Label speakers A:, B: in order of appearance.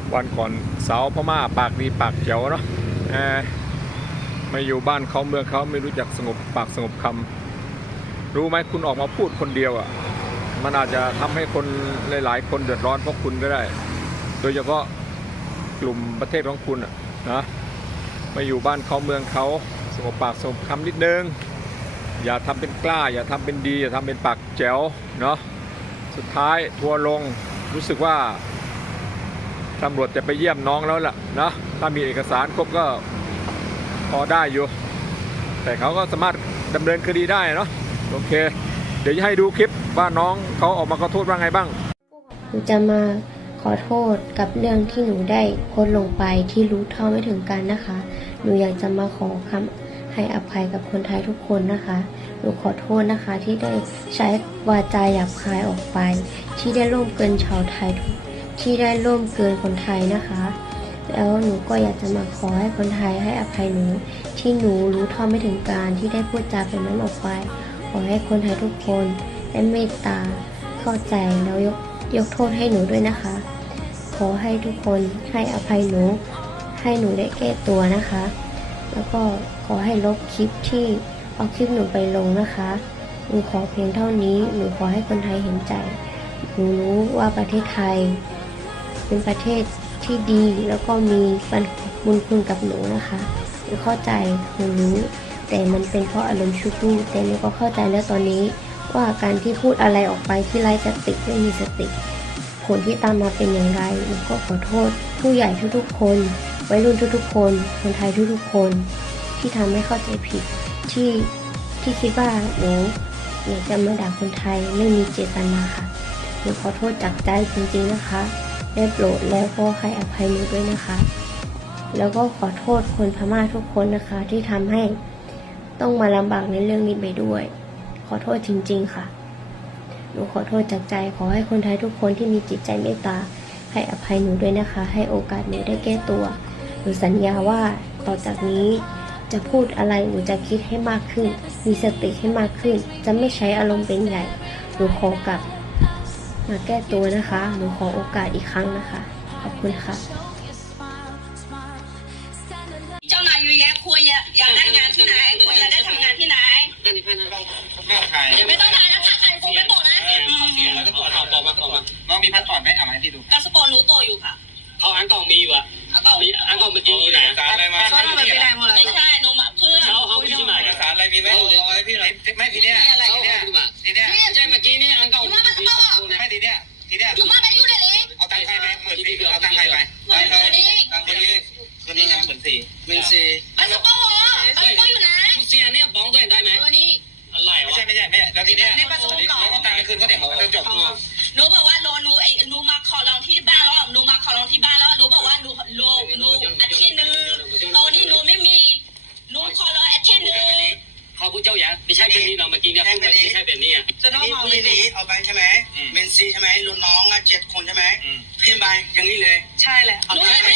A: วันก่อนสาวพม่าปากดีปากเจ๋วเนาะไม่อยู่บ้านเขาเมืองเขาไม่รู้จักสงบปากสงบคำรู้ไหมคุณออกมาพูดคนเดียวอ่ะมันอาจจะทำให้คนหลายๆคนเดือดร้อนเพราะคุณก็ได้โดยเฉพาะกลุ่มประเทศของคุณนะไม่อยู่บ้านเขาเมืองเขาสงบปากสงบคำนิดนึงอย่าทำเป็นกล้าอย่าทำเป็นดีอย่าทำเป็นปากแจ๋วเนาะสุดท้ายทัวร์ลงรู้สึกว่าตำรวจจะไปเยี่ยมน้องแล้วล่ะนะถ้ามีเอกสารครบก็พอได้อยู่แต่เขาก็สามารถดำเนินคดีได้เนาะโอเคเดี๋ยวจะให้ดูคลิปว่าน้องเขาออกมาขอโทษว่าไงบ้าง
B: หนูจะมาขอโทษกับเรื่องที่หนูได้โพสต์ลงไปที่รู้เท่าไม่ถึงการนะคะหนูอยากจะมาขอคำให้อภัยกับคนไทยทุกคนนะคะหนูขอโทษนะคะที่ได้ใช้วาจาหยาบคายออกไปที่ได้ร่วมเกินชาวไทยที่ได้ร่วมเกินคนไทยนะคะแล้วหนูก็อยากจะมาขอให้คนไทยให้อภัยหนูที่หนูรู้เท่าไม่ถึงการที่ได้พูดจาเป็นนั้นออกไปขอให้คนไทยทุกคนได้เมตตาเข้าใจแล้วยกโทษให้หนูด้วยนะคะขอให้ทุกคนให้อภัยหนูให้หนูได้แก้ตัวนะคะแล้วก็ขอให้ลบคลิปที่เอาคลิปหนูไปลงนะคะหนูขอเพียงเท่านี้หนูขอให้คนไทยเห็นใจหนูรู้ว่าประเทศไทยเป็นประเทศที่ดีแล้วก็มีบุญคุณกับหนูนะคะหนูเข้าใจหนูรู้แต่มันเป็นเพราะอารมณ์ชั่ววูบแต่หนูก็เข้าใจแล้วตอนนี้ว่าการที่พูดอะไรออกไปที่ไร้สติไม่มีสติผลที่ตามมาเป็นอย่างไรหนูก็ขอโทษผู้ใหญ่ทุกๆคนวัยรุ่นทุกๆคนคนไทยทุกๆคนที่ทำให้เข้าใจผิดที่คิดว่าหนูอยากจะมาด่าคนไทยไม่มีเจตนาค่ะหนูขอโทษจากใจจริงๆนะคะได้โปรดแล้วก็ให้อภัยหนูด้วยนะคะแล้วก็ขอโทษคนพม่าทุกคนนะคะที่ทำให้ต้องมาลำบากในเรื่องนี้ไปด้วยขอโทษจริงๆค่ะหนูขอโทษจากใจขอให้คนไทยทุกคนที่มีจิตใจเมตตาให้อภัยหนูด้วยนะคะให้โอกาสหนูได้แก้ตัวหนูสัญญาว่าต่อจากนี้จะพูดอะไรหนูจะคิดให้มากขึ้นมีสติให้มากขึ้นจะไม่ใช้อารมณ์เป็นใหญ่หนูขอกลับมาแก้ตัวนะคะหนูขอโอกาสอีกครั้งนะคะขอบคุณค่ะ
C: เจ้านายเยอะแยะควรอยากได้งานที่ไหนควรอยากได้ทำงานที่ไหนไม่ต้องถ่ายนะถ้าถ่ายกูไม่บอกนะ
D: น้องมีพาสปอร์ตไหมเอามาให้พี่ดู
C: พาสปอร์ตหนูโตอยู่ค่ะ
E: เขาอันกล่องมีอยู่อะมีอันกล่องเมื่อกี้อยู่ไหน
D: อะไรมา
C: ไม่ใช่หนูมาเพื่อ
E: เขาพิมพ์มา
D: เอกสารอะไรมีไหมเอาให้พี่หน่อยไม่ทีเนี้ย
E: ใช่เมื่อกี้นี่อันกล่อง
D: ไม่ทีเนี้ย
C: มาได้อยู่เลย
D: เอาตังค์ใครไป14,000เอาตังค์ใครไปตังค์คนนี้นะ14,000
C: พาสปอร์ตพาสปอร์ตอยู่ไหน
E: เสียเนี่ยบ้องตัวเองได้ไหม
C: นี่
E: อะไรวะ
D: ไม่ใช่แล้วทีเนี้ยแล้วก็ตังค์คืนก็เด็กเขาจบ
C: หนูบอกว่าหนูมาขอลองที่บ้านแล้วหนูมาขอลองที่บ้านแล้วหนูบอกว่าหนูอาทิตย์นึงตอนนี้หนูไม่มีหนูขอรออาทิตย์นึง
E: เขาพูดเจ้าอย่างไม่ใช่แบบนี้เนาะเมื่อกี้เนี่ยพูดไม่ใช่แบบนี้อ่ะ
D: จะน้องเอาเลยดิเอาไปใช่ไหมเมนซีใช่ไหมรุ่นน้อง7 คนใช่ไหมพิมพ์ไปอย่างนี้เลย
C: ใช่แหละหนูไม่